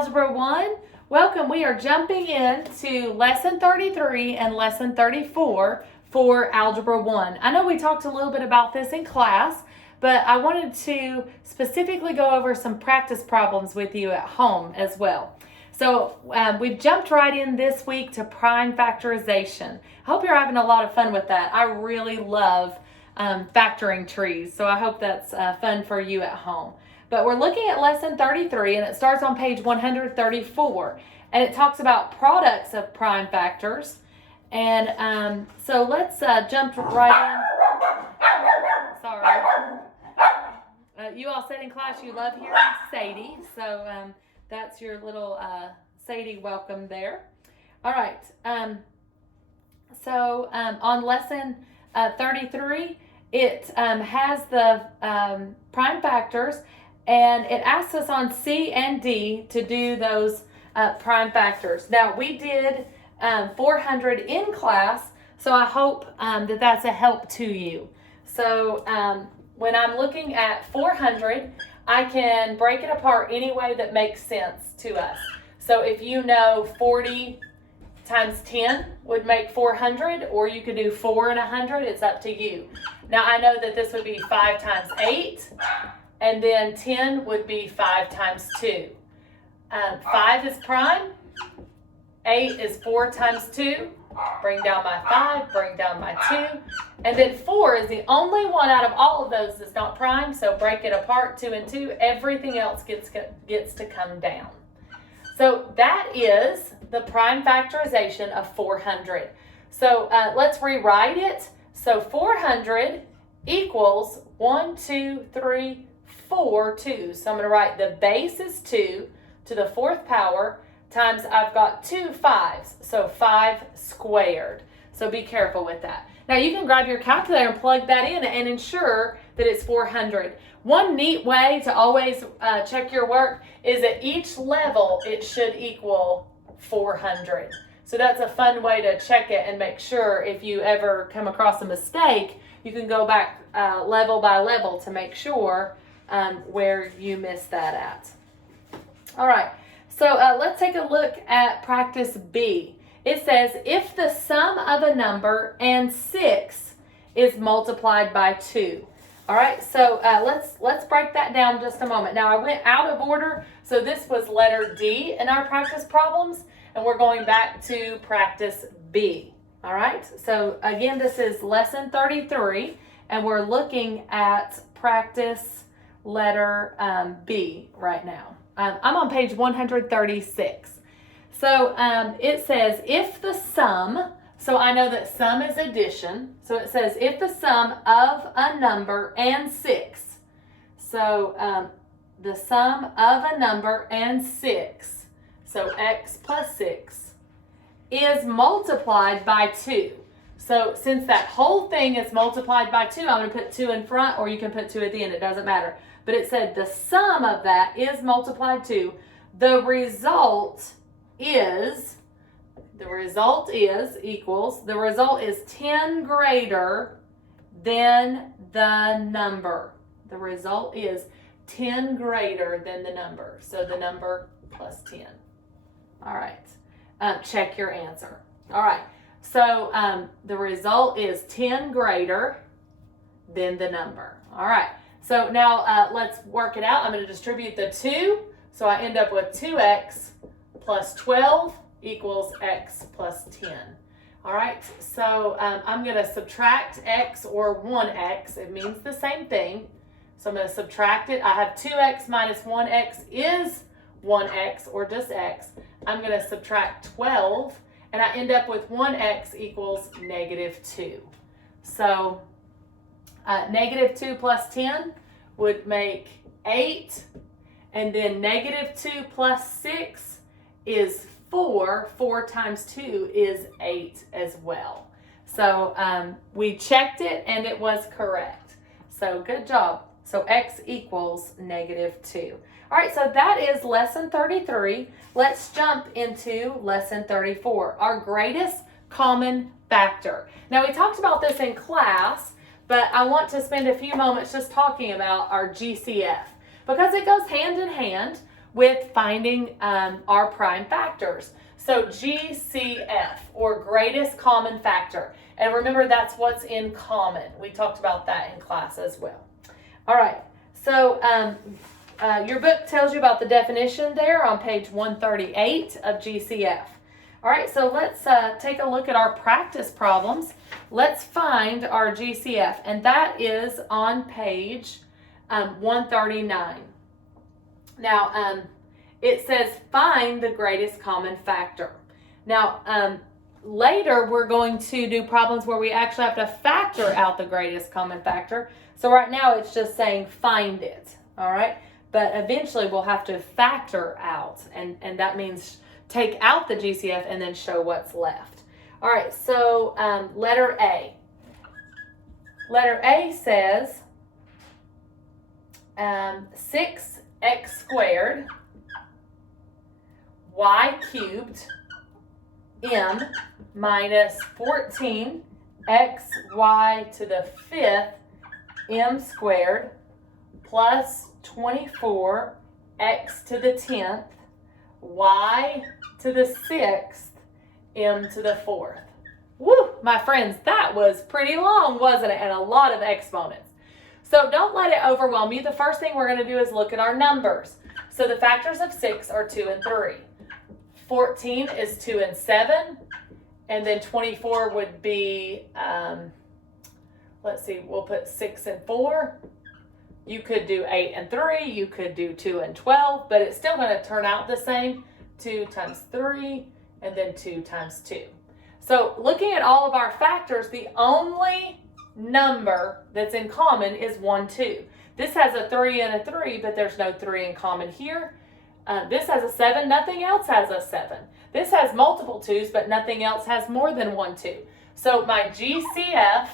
Algebra 1. Welcome. We are jumping into Lesson 33 and Lesson 34 for Algebra 1. I know we talked a little bit about this in class, but I wanted to specifically go over some practice problems with you at home as well. So we've jumped right in this week to prime factorization. I hope you're having a lot of fun with that. I really love factoring trees, so I hope that's fun for you at home. But we're looking at Lesson 33, and it starts on page 134, and it talks about products of prime factors. And so let's jump right in. Sorry. You all said in class you love hearing Sadie, so that's your little Sadie welcome there. All right. On Lesson 33, it has the prime factors, and it asks us on C and D to do those prime factors. Now, we did 400 in class, so I hope that that's a help to you. So when I'm looking at 400, I can break it apart any way that makes sense to us. So if you know 40 times 10 would make 400, or you could do 4 and 100, it's up to you. Now I know that this would be 5 times 8, and then 10 would be 5 times 2. 5 is prime, 8 is 4 times 2, bring down my 5, bring down my 2, and then 4 is the only one out of all of those that's not prime, so break it apart, 2 and 2, everything else gets to come down. So that is the prime factorization of 400. So let's rewrite it. So 400 equals 1, 2, 3, 4 2s. So I'm going to write the base is 2 to the 4th power times I've got 2 5s. So 5 squared. So be careful with that. Now you can grab your calculator and plug that in and ensure that it's 400. One neat way to always check your work is at each level it should equal 400. So that's a fun way to check it and make sure if you ever come across a mistake, you can go back level by level to make sure where you missed that at. All right, so let's take a look at practice B. It says if the sum of a number and 6 is multiplied by 2. All right, so let's break that down just a moment. Now I went out of order, so this was letter D in our practice problems, and we're going back to practice B. All right, so again, this is lesson 33, and we're looking at practice letter B right now. I'm on page 136. So it says if the sum, so I know that sum is addition. So it says if the sum of a number and 6. So the sum of a number and 6, so x plus 6, is multiplied by 2. So since that whole thing is multiplied by 2, I'm going to put 2 in front, or you can put 2 at the end. It doesn't matter. But it said the sum of that is multiplied 2. The result is equals, the result is 10 greater than the number. The result is 10 greater than the number. So the number plus 10. All right. Check your answer. All right. So the result is 10 greater than the number. All right. So now let's work it out. I'm going to distribute the 2. So I end up with 2x plus 12 equals x plus 10. All right, so I'm going to subtract x or 1x. It means the same thing. So I'm going to subtract it. I have 2x minus 1x is 1x, or just x. I'm going to subtract 12, and I end up with 1x equals negative 2. So negative 2 plus 10 would make 8, and then negative 2 plus 6 is 4. 4 times 2 is 8 as well. So we checked it and it was correct. So good job. So x equals negative 2. All right, so that is lesson 33. Let's jump into lesson 34, our greatest common factor. Now we talked about this in class, but I want to spend a few moments just talking about our GCF because it goes hand in hand with finding our prime factors. So GCF, or greatest common factor. And remember, that's what's in common. We talked about that in class as well. All right, so your book tells you about the definition there on page 138 of GCF. All right, so let's take a look at our practice problems. Let's find our GCF, and that is on page 139. Now, it says find the greatest common factor. Now, later we're going to do problems where we actually have to factor out the greatest common factor. So right now it's just saying find it, all right? But eventually we'll have to factor out, and that means take out the GCF and then show what's left. All right, so letter A. Letter A says 6x squared y cubed m minus 14xy to the 5th m squared plus 24x to the 10th y to the 6th m to the 4th. Woo, my friends, that was pretty long, wasn't it? And a lot of exponents. So don't let it overwhelm you. The first thing we're going to do is look at our numbers. So the factors of 6 are 2 and 3. 14 is 2 and 7, and then 24 would be, let's see, we'll put 6 and 4. You could do 8 and 3, you could do 2 and 12, but it's still going to turn out the same. 2 times 3, and then 2 times 2. So looking at all of our factors, the only number that's in common is 1, 2. This has a 3 and a 3, but there's no 3 in common here. This has a 7, nothing else has a 7. This has multiple 2's, but nothing else has more than 1, 2. So my GCF,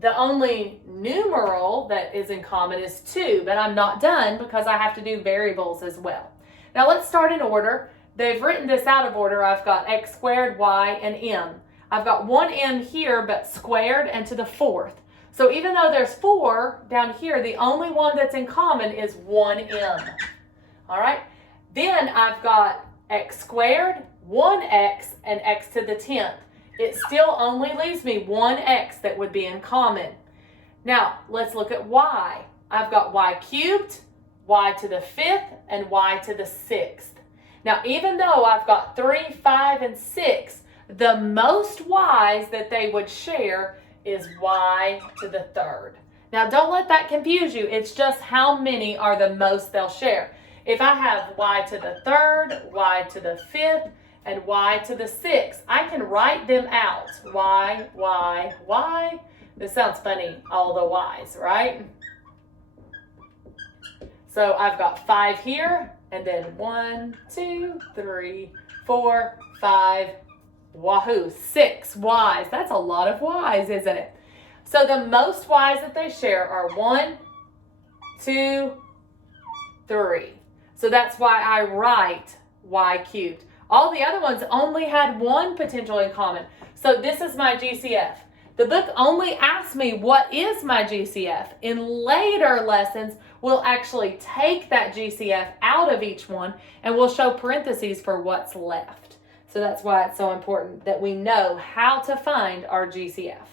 the only numeral that is in common is 2, but I'm not done because I have to do variables as well. Now let's start in order. They've written this out of order. I've got x squared, y, and m. I've got one m here, but squared and to the 4th. So even though there's 4 down here, the only one that's in common is 1m. All right, then I've got x squared, 1x, and x to the 10th. It still only leaves me 1x that would be in common. Now, let's look at y. I've got y cubed, y to the 5th, and y to the 6th. Now, even though I've got 3, 5, and 6, the most y's that they would share is y to the 3rd. Now, don't let that confuse you. It's just how many are the most they'll share. If I have y to the 3rd, y to the 5th, and y to the 6th, I can write them out. Y, y, y. This sounds funny, all the y's, right? So I've got 5 here, and then 1, 2, 3, 4, 5, wahoo, 6 y's. That's a lot of y's, isn't it? So the most y's that they share are 1, 2, 3. So that's why I write y cubed. All the other ones only had 1 potential in common. So this is my GCF. The book only asks me what is my GCF. In later lessons, we'll actually take that GCF out of each one and we'll show parentheses for what's left. So that's why it's so important that we know how to find our GCF.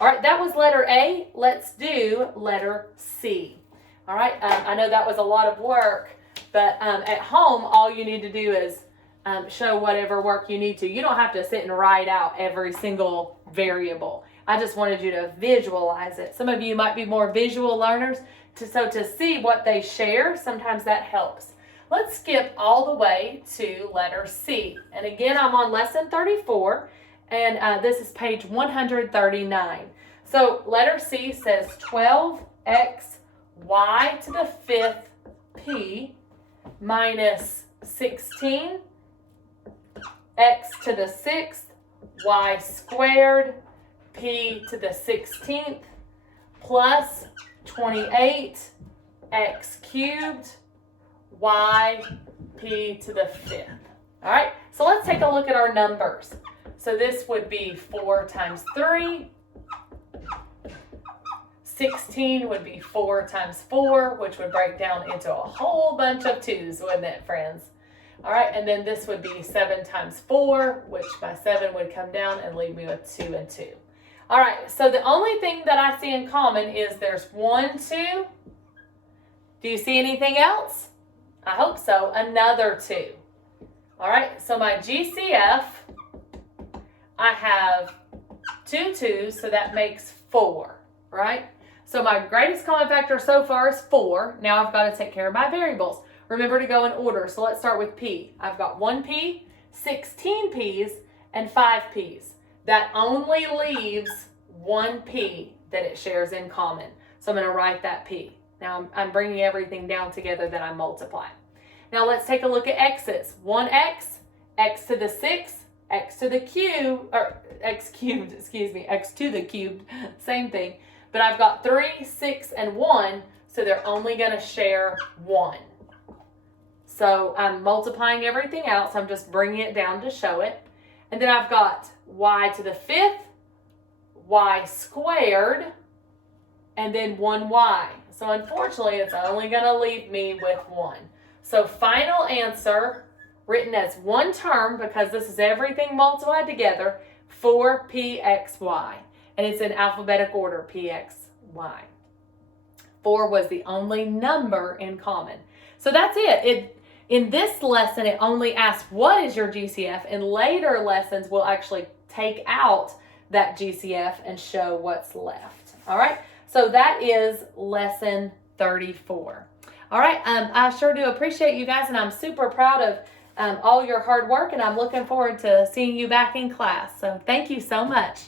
All right, that was letter A. Let's do letter C. All right, I know that was a lot of work, but at home, all you need to do is show whatever work you need to. You don't have to sit and write out every single variable. I just wanted you to visualize it. Some of you might be more visual learners, so to see what they share, sometimes that helps. Let's skip all the way to letter C. And again, I'm on lesson 34, and this is page 139. So letter C says 12x y to the 5th p minus 16 x to the 6th y squared p to the 16th plus 28 x cubed y p to the 5th. All right, so let's take a look at our numbers. So this would be 4 times 3, 16 would be 4 times 4, which would break down into a whole bunch of 2's, wouldn't it, friends? All right, and then this would be 7 times 4, which my 7 would come down and leave me with 2 and 2. All right, so the only thing that I see in common is there's 1, 2. Do you see anything else? I hope so. Another 2. All right, so my GCF, I have 2 2's, so that makes 4, right? So my greatest common factor so far is 4. Now I've got to take care of my variables. Remember to go in order. So let's start with P. I've got 1 P, 16 P's, and 5 P's. That only leaves 1 P that it shares in common. So I'm going to write that P. Now I'm bringing everything down together that I multiply. Now let's take a look at x's. 1x, x to the 6, x to the cube, or x cubed, excuse me, x to the cubed, same thing. But I've got 3, 6, and 1, so they're only going to share 1. So I'm multiplying everything else. I'm just bringing it down to show it. And then I've got y to the 5th, y squared, and then 1y. So unfortunately, it's only going to leave me with 1. So final answer, written as one term, because this is everything multiplied together, 4pxy. And it's in alphabetic order, pxy. 4 was the only number in common. So that's it. In this lesson, it only asks what is your GCF. In later lessons, we'll actually take out that GCF and show what's left. All right, so that is lesson 34. All right, I sure do appreciate you guys, and I'm super proud of all your hard work, and I'm looking forward to seeing you back in class. So thank you so much.